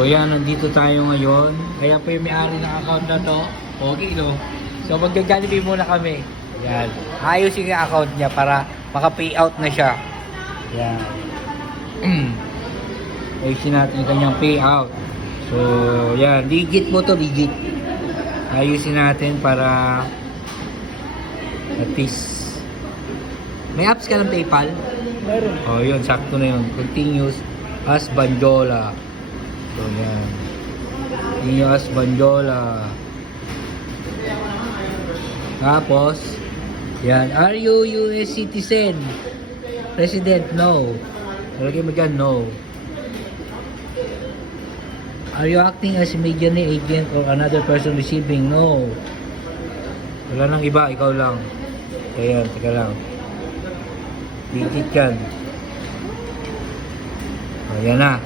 So yan, nandito tayo ngayon. Kaya po yung may-ari ng account na to. Okay, no? So mag-Jollibee muna kami. Yan. Ayusin yung account niya para maka-payout na siya. Yan. Ayusin natin yung kanyang payout. So, yan. Legit mo to, legit. Ayusin natin para at least may apps ka ng PayPal? Meron. Oh, yun, sakto na yun. Continuous as Banjola. So, yan. Continuous as Banjola. Tapos, yan. Are you US citizen? President, no. Lagay mo dyan, no. Are you acting as a mediani agent or another person receiving? No. Wala nang iba, ikaw lang. Ayan, teka lang. Digit yan. O, yan na.